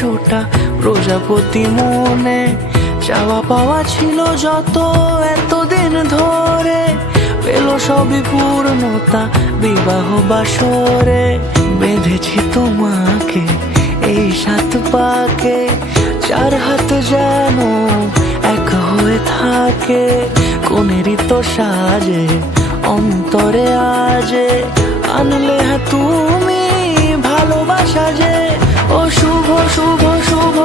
100টা প্রজাপতি মনে, চাওয়া পাওয়া ছিল যত এতদিন ধরে, পেল সবই পূর্ণতা বিবাহ বাসরে। বেঁধেছি তোমাকে এই 7 পাকে, 4 হাত যেন এক হয়ে থাকে, কোনেরই তো সাজে অন্তরে আজে আনলে তুমি ভালোবাসা যে। ও শুভ শুভ শুভ